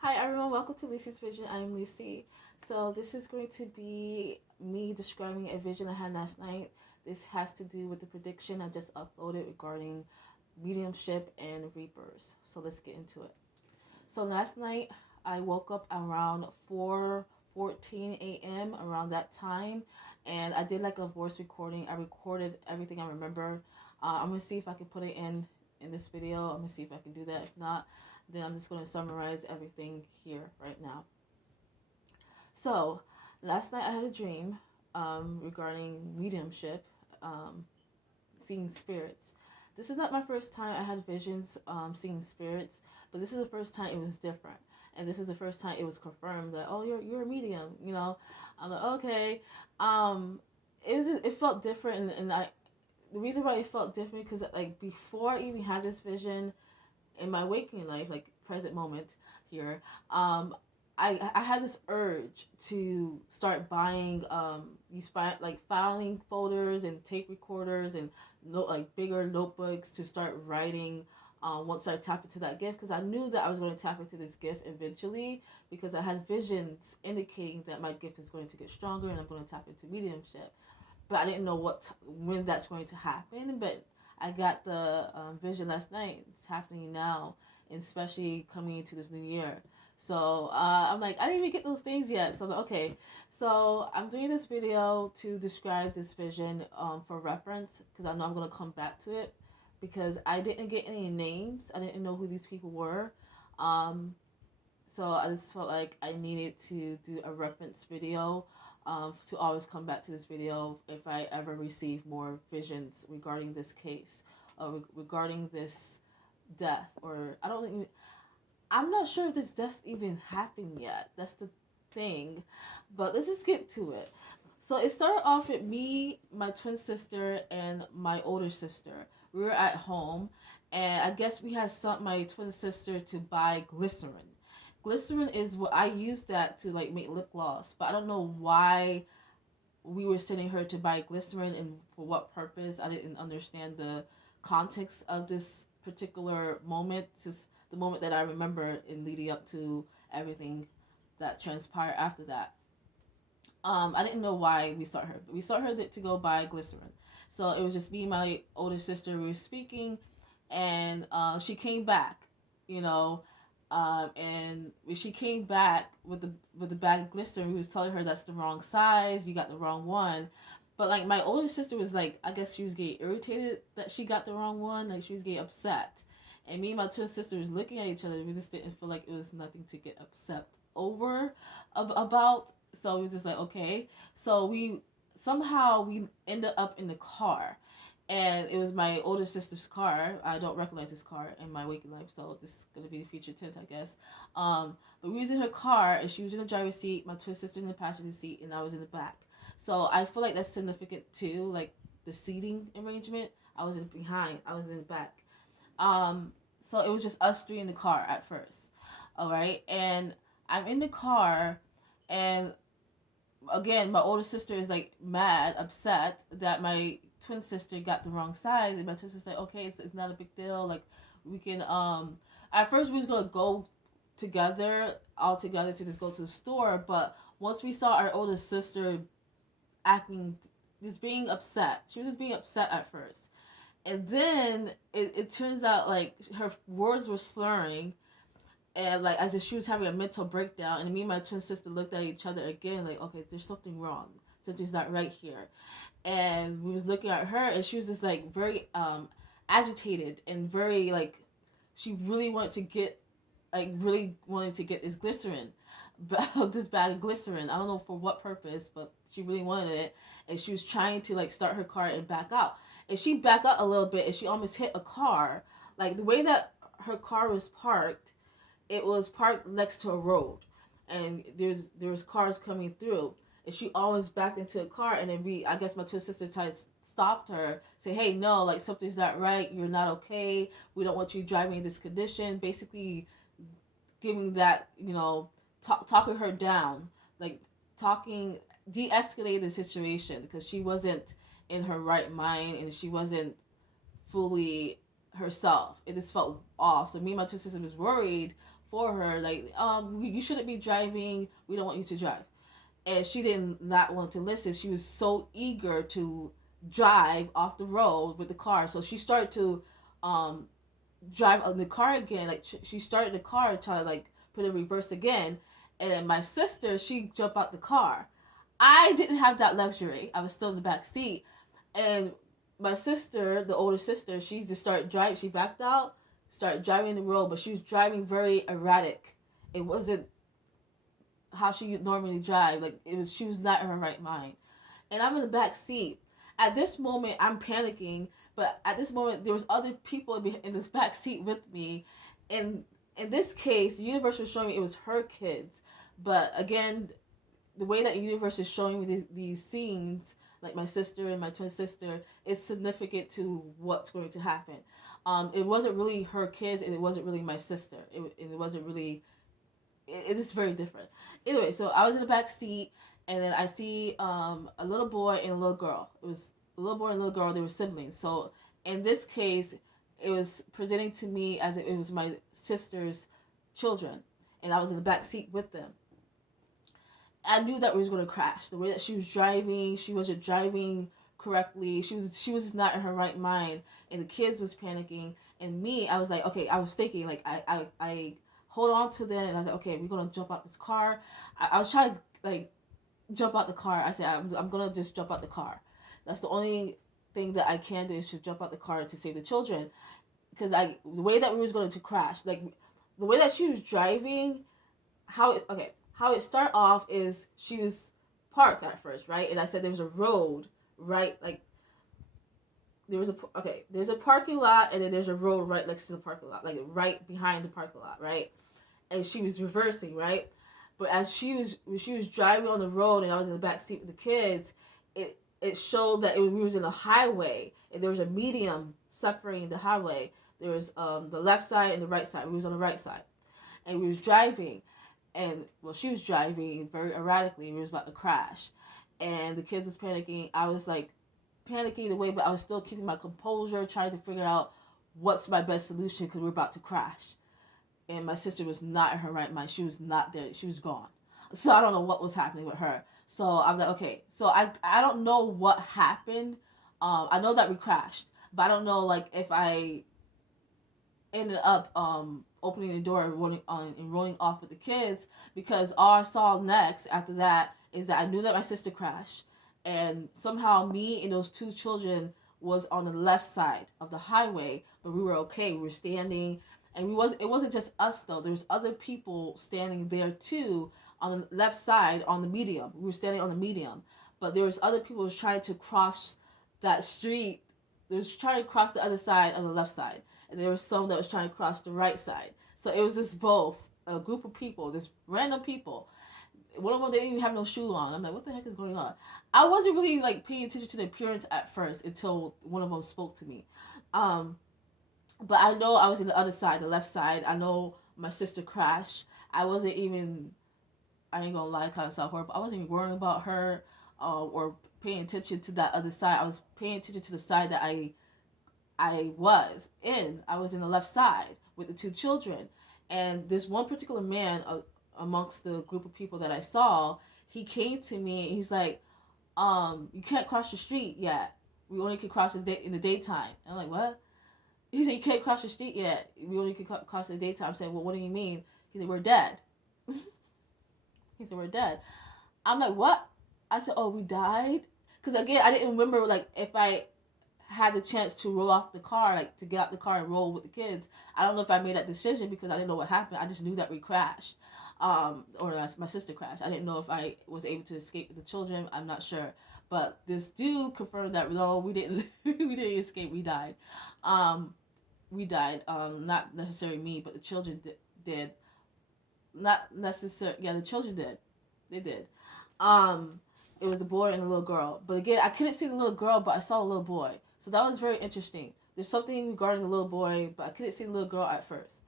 Hi everyone, welcome to Lucie's Vision. I'm Lucie. So this is going to be me describing a vision I had last night. This has to do with the prediction I just uploaded regarding mediumship and reapers. So let's get into it. So last night I woke up around 4:14 a.m. around that time, and I did like a voice recording. I recorded everything I remember. I'm gonna see if I can put it in this video. I'm gonna see if I can do that. If not, then I'm just gonna summarize everything here right now. So last night I had a dream regarding mediumship, um, seeing spirits. This is not my first time I had visions seeing spirits, but this is the first time it was different. And this is the first time it was confirmed that, oh, you're a medium, you know. I'm like, okay. It was just, it felt different, and I the reason why it felt different because like before I even had this vision in my waking life, like present moment here, I had this urge to start buying like filing folders and tape recorders and like bigger notebooks to start writing. Once I tap into that gift, because I knew that I was going to tap into this gift eventually, because I had visions indicating that my gift is going to get stronger and I'm going to tap into mediumship, but I didn't know when that's going to happen. But I got the vision last night. It's happening now, and especially coming into this new year. So I'm like, I didn't even get those things yet. So I'm like, okay, so I'm doing this video to describe this vision for reference, because I know I'm gonna come back to it, because I didn't get any names. I didn't know who these people were. So I just felt like I needed to do a reference video, to always come back to this video if I ever receive more visions regarding this case, regarding this death. Or I'm not sure if this death even happened yet. That's the thing. But let's just get to it. So it started off with me, my twin sister, and my older sister. We were at home, and I guess we had my twin sister to buy glycerin. Glycerin is what I use that to like make lip gloss, but I don't know why we were sending her to buy glycerin and for what purpose. I didn't understand the context of this particular moment. This is the moment that I remember in leading up to everything that transpired after that. I didn't know why we sought her, but we sought her to go buy glycerin. So it was just me and my older sister. We were speaking, and she came back, you know, and when she came back with the bag of glycerin, we was telling her that's the wrong size. We got the wrong one. But like my older sister was like, I guess she was getting irritated that she got the wrong one. Like she was getting upset, and me and my twin sister was looking at each other. We just didn't feel like it was nothing to get upset over about. So we was just like, okay. So we ended up in the car, and it was my older sister's car. I don't recognize this car in my waking life, so this is gonna be the future tense, I guess. But we was in her car, and she was in the driver's seat. My twin sister in the passenger seat, and I was in the back. So I feel like that's significant too, like the seating arrangement. I was in behind. I was in the back. So it was just us three in the car at first. All right, and I'm in the car, and again, my older sister is like mad, upset that my twin sister got the wrong size, and my twin sister's like, okay, it's not a big deal. Like we can at first we was gonna go together, all together, to just go to the store, but once we saw our older sister acting, just being upset, she was just being upset at first, and then it turns out like her words were slurring, and like as if she was having a mental breakdown, and me and my twin sister looked at each other again like, okay, there's something wrong, something's not right here. And we was looking at her, and she was just like very agitated, and very like she really wanted to get, like really wanted to get this glycerin, this bag of glycerin. I don't know for what purpose, but she really wanted it, and she was trying to like start her car and back out, and she backed out a little bit, and she almost hit a car. Like the way that her car was parked, it was parked next to a road, and there was cars coming through, and she always backed into a car, and then I guess my twin sister tried to stopped her, say, hey, no, like something's not right, you're not okay, we don't want you driving in this condition, basically giving that, talking her down, like talking, de-escalating the situation, because she wasn't in her right mind, and she wasn't fully herself. It just felt off. So me and my twin sister was worried for her, like, you shouldn't be driving. We don't want you to drive. And she did not want to listen. She was so eager to drive off the road with the car. So she started to um, drive on the car again. Like she started the car and try to like put it in reverse again. And then my sister, she jumped out the car. I didn't have that luxury. I was still in the back seat. And my sister, the older sister, she just started driving. She backed out, started driving the road, but she was driving very erratic. It wasn't how she normally drive. Like she was not in her right mind. And I'm in the back seat. At this moment, I'm panicking, but at this moment, there was other people in this back seat with me. And in this case, the universe was showing me it was her kids. But again, the way that the universe is showing me these scenes, like my sister and my twin sister, is significant to what's going to happen. It wasn't really her kids, and it wasn't really my sister. It wasn't really. It is very different. Anyway, so I was in the back seat, and then I see a little boy and a little girl. It was a little boy and a little girl. They were siblings. So in this case, it was presenting to me as if it was my sister's children, and I was in the back seat with them. I knew that we was going to crash. The way that she was driving, she wasn't driving correctly. She was not in her right mind, and the kids was panicking. And me, I was like, okay, I was thinking, like, I hold on to them, and I was like, okay, we're going to jump out this car. I was trying to, like, jump out the car. I said, I'm going to just jump out the car. That's the only thing that I can do is to jump out the car to save the children. Because the way that we was going to crash, like, the way that she was driving, how it started off is she was parked at first, right? And I said there was a road, right? Like, there's a parking lot, and then there's a road right next to the parking lot, like right behind the parking lot, right? And she was reversing, right? But as she was driving on the road, and I was in the back seat with the kids, it showed that we was in a highway, and there was a medium separating the highway. There was the left side and the right side. We was on the right side, and we was driving. And, well, she was driving very erratically. We was about to crash. And the kids was panicking. I was, like, panicking in a way, but I was still keeping my composure, trying to figure out what's my best solution because we're about to crash. And my sister was not in her right mind. She was not there. She was gone. So I don't know what was happening with her. So I'm like, okay. So I don't know what happened. I know that we crashed. But I don't know, like, if I ended up opening the door and rolling off with the kids, because all I saw next after that is that I knew that my sister crashed, and somehow me and those two children was on the left side of the highway, but we were okay. We were standing, and it wasn't just us though. There was other people standing there too on the left side on the medium. We were standing on the medium, but there was other people who was trying to cross that street. They was trying to cross the other side on the left side. And there was some that was trying to cross the right side. So it was just both, a group of people, this random people. One of them, they didn't even have no shoe on. I'm like, what the heck is going on? I wasn't really, like, paying attention to the appearance at first until one of them spoke to me. But I know I was in the other side, the left side. I know my sister crashed. I wasn't even, I ain't gonna lie, kind of sound horrible. I wasn't even worrying about her or paying attention to that other side. I was paying attention to the side that I was in. I was in the left side with the two children. And this one particular man amongst the group of people that I saw, he came to me and he's like, you can't cross the street yet. We only can cross in the daytime. And I'm like, what? He said, you can't cross the street yet. We only can cross in the daytime. I'm saying, well, what do you mean? He said, we're dead. He said, we're dead. I'm like, what? I said, oh, we died? Because again, I didn't remember, like, if I had the chance to roll off the car, like to get out the car and roll with the kids. I don't know if I made that decision because I didn't know what happened. I just knew that we crashed, or my sister crashed. I didn't know if I was able to escape with the children. I'm not sure, but this dude confirmed that no, we didn't. We didn't escape. We died. We died. Not necessarily me, but the children did. Not necessarily. Yeah, the children did. They did. It was the boy and the little girl. But again, I couldn't see the little girl, but I saw a little boy. So that was very interesting. There's something regarding the little boy, but I couldn't see the little girl at first.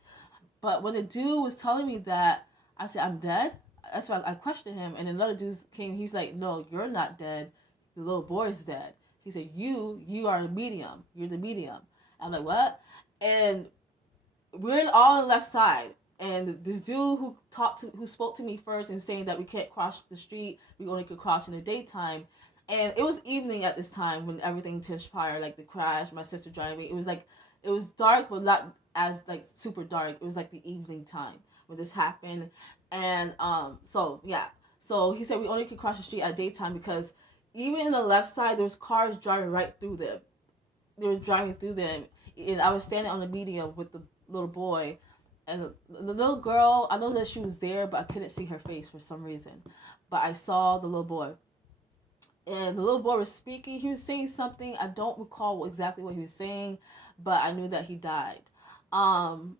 But when the dude was telling me that, I said, I'm dead? That's why I questioned him. And another dude came, he's like, no, you're not dead. The little boy's dead. He said, you are the medium. You're the medium. I'm like, what? And we're all on the left side. And this dude who spoke to me first and saying that we can't cross the street, we only could cross in the daytime. And it was evening at this time when everything transpired, like the crash, my sister driving. It was dark, but not as like super dark. It was like the evening time when this happened. And so yeah, so he said we only could cross the street at daytime because even in the left side, there's cars driving right through them. They were driving through them, and I was standing on the median with the little boy, and the little girl. I know that she was there, but I couldn't see her face for some reason. But I saw the little boy, and the little boy was speaking. He was saying something. I don't recall exactly what he was saying, but I knew that he died. Um,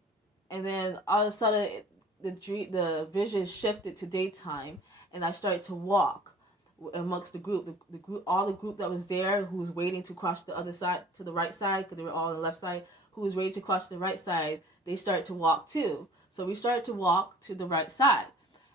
and then all of a sudden, the vision shifted to daytime, and I started to walk amongst the group. The group, all the group that was there, who was waiting to cross the other side to the right side, because they were all on the left side. Who was waiting to cross the right side? They started to walk too. So we started to walk to the right side.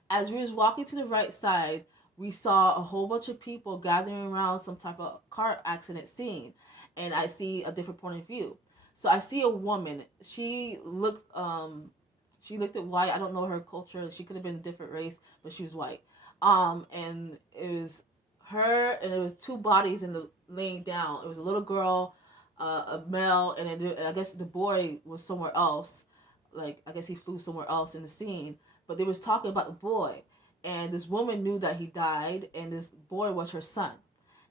As we was walking to the right side, we saw a whole bunch of people gathering around some type of car accident scene, and I see a different point of view. So I see a woman. She looked at white. I don't know her culture. She could have been a different race, but she was white. And it was her, and it was two bodies in the laying down. It was a little girl, a male, and I guess the boy was somewhere else. Like I guess he flew somewhere else in the scene. But they was talking about the boy, and this woman knew that he died, and this boy was her son,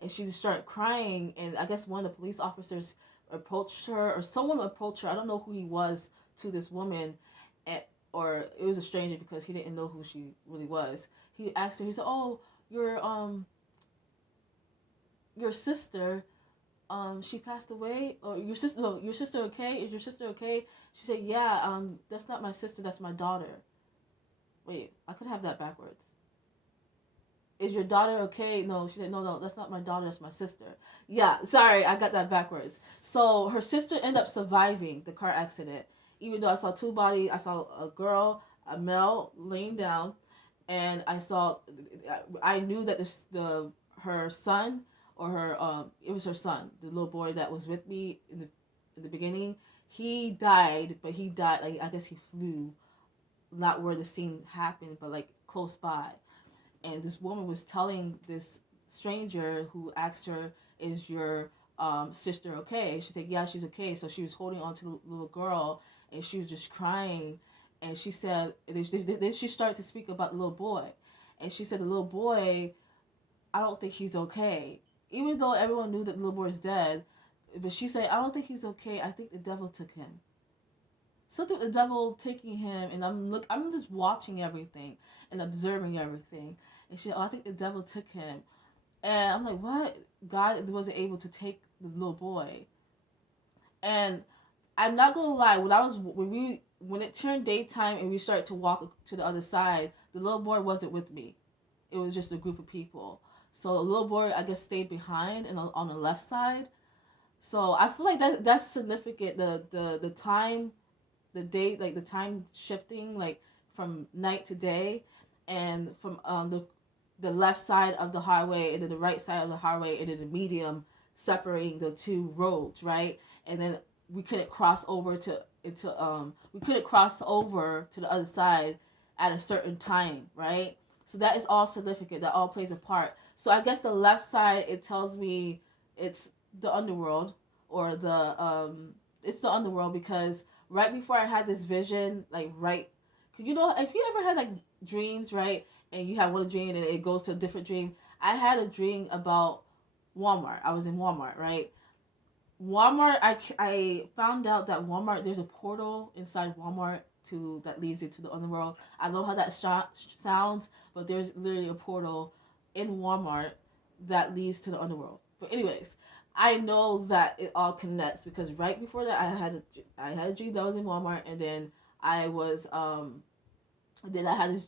and she just started crying. And I guess one of the police officers approached her, or someone approached her. I don't know who he was to this woman, or it was a stranger because he didn't know who she really was. He asked her. He said, "Oh, your sister, she passed away, or your sister? No, your sister okay? Is your sister okay?" She said, "Yeah, that's not my sister. That's my daughter." Wait, I could have that backwards. Is your daughter okay? No, she said, no, that's not my daughter, that's my sister. Yeah, sorry, I got that backwards. So her sister ended up surviving the car accident. Even though I saw two bodies, I saw a girl, a male laying down, and I knew that her son, or it was her son, the little boy that was with me in the beginning. He died, but he died, like, I guess he flew, not where the scene happened, but like close by. And this woman was telling this stranger who asked her, "Is your sister okay?" She said, "Yeah, she's okay." So she was holding on to the little girl, and she was just crying. And she said, then she started to speak about the little boy, and she said, "The little boy, I don't think he's okay." Even though everyone knew that the little boy is dead, but she said, "I don't think he's okay. I think the devil took him." Something the devil taking him, and I'm just watching everything and observing everything. And she, "Oh, I think the devil took him." And I'm like, what? God wasn't able to take the little boy. And I'm not gonna lie, when it turned daytime and we started to walk to the other side, the little boy wasn't with me. It was just a group of people. So the little boy, I guess, stayed behind and on the left side. So I feel like that's significant. The time, the date, like the time shifting, like from night to day, and from the left side of the highway and then the right side of the highway and then the medium separating the two roads, right? And then we couldn't cross over to the other side at a certain time, right? So that is all significant. That all plays a part. So I guess the left side, it tells me it's the underworld, or it's the underworld, because right before I had this vision, like right, you know, if you ever had like dreams, right, and you have one dream and it goes to a different dream. I had a dream about Walmart. I was in Walmart, right? Walmart. I found out that Walmart, there's a portal inside Walmart that leads into the underworld. I know how that sounds, but there's literally a portal in Walmart that leads to the underworld. But anyways, I know that it all connects, because right before that I had a dream that I was in Walmart, and then I had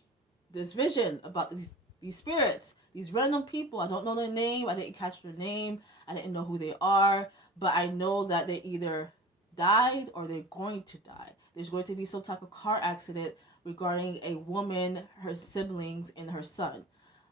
this vision about these spirits, these random people. I don't know their name. I didn't catch their name. I didn't know who they are, but I know that they either died or they're going to die. There's going to be some type of car accident regarding a woman, her siblings, and her son.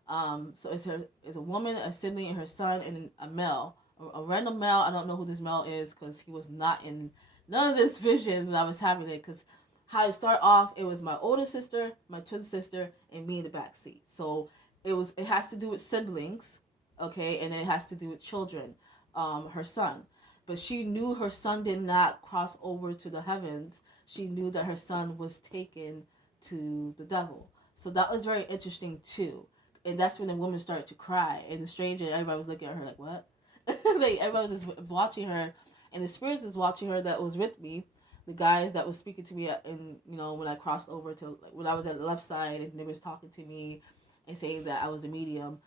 So it's a woman, a sibling, and her son, and a male, a random male. I don't know who this male is because he was not in none of this vision that I was having it. Because how it started off, it was my older sister, my twin sister, and me in the back seat. So it has to do with siblings, okay, and it has to do with children, her son. But she knew her son did not cross over to the heavens. She knew that her son was taken to the devil. So that was very interesting too. And that's when the woman started to cry. And the stranger, everybody was looking at her like, what? Like, everybody was just watching her. And the spirits was watching her that was with me. The guys that was speaking to me, and when I crossed over to, like, when I was at the left side, and they was talking to me and saying that I was a medium,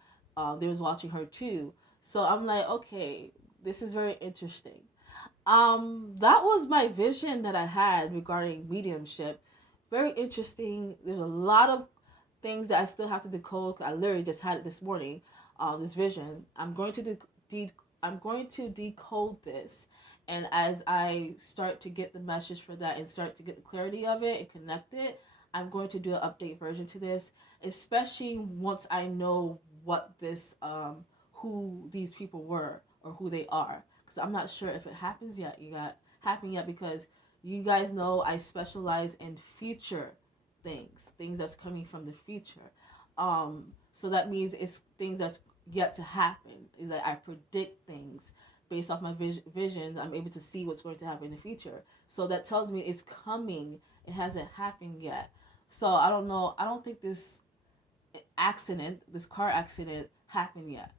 they was watching her too. So I'm like, okay, this is very interesting. That was my vision that I had regarding mediumship. Very interesting. There's a lot of things that I still have to decode. I literally just had it this morning. This vision. I'm going to decode this, and as I start to get the message for that and start to get the clarity of it and connect it, I'm going to do an update version to this, especially once I know what this who these people were or who they are, because I'm not sure if it happens yet. Happened yet, because you guys know I specialize in future things that's coming from the future. So that means it's things that's yet to happen. Is that I predict things based off my vision. I'm able to see what's going to happen in the future. So that tells me it's coming. It hasn't happened yet. So I don't know. I don't think this car accident happened yet.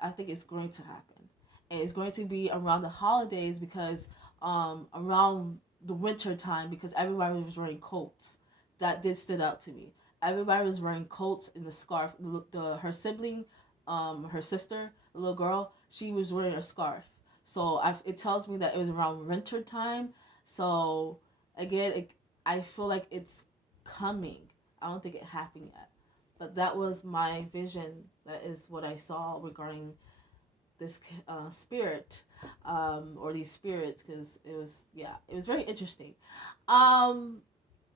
I think it's going to happen. And it's going to be around the holidays, because around the winter time, because everybody was wearing coats. That did stood out to me. Everybody was wearing coats and the scarf. Her sibling, her sister, the little girl, she was wearing a scarf. So it tells me that it was around winter time. So again, I feel like it's coming. I don't think it happened yet. But that was my vision. That is what I saw regarding this spirit, or these spirits, because it was very interesting.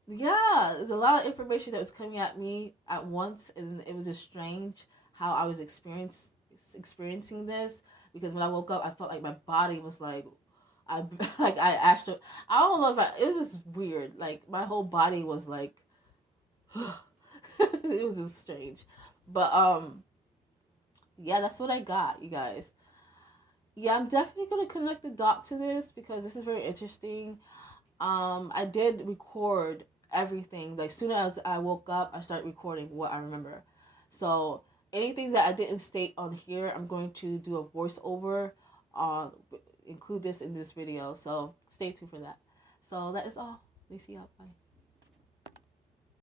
There's a lot of information that was coming at me at once, and it was just strange how I was experiencing this, because when I woke up, I felt like my body was like, I astral. I don't know if it was just weird. Like, my whole body was like, it was just strange, but that's what I got, you guys. Yeah, I'm definitely gonna connect the dot to this, because this is very interesting. I did record everything. Like, soon as I woke up, I started recording what I remember. So anything that I didn't state on here, I'm going to do a voiceover, include this in this video. So stay tuned for that. So that is all. Lucie out. Bye.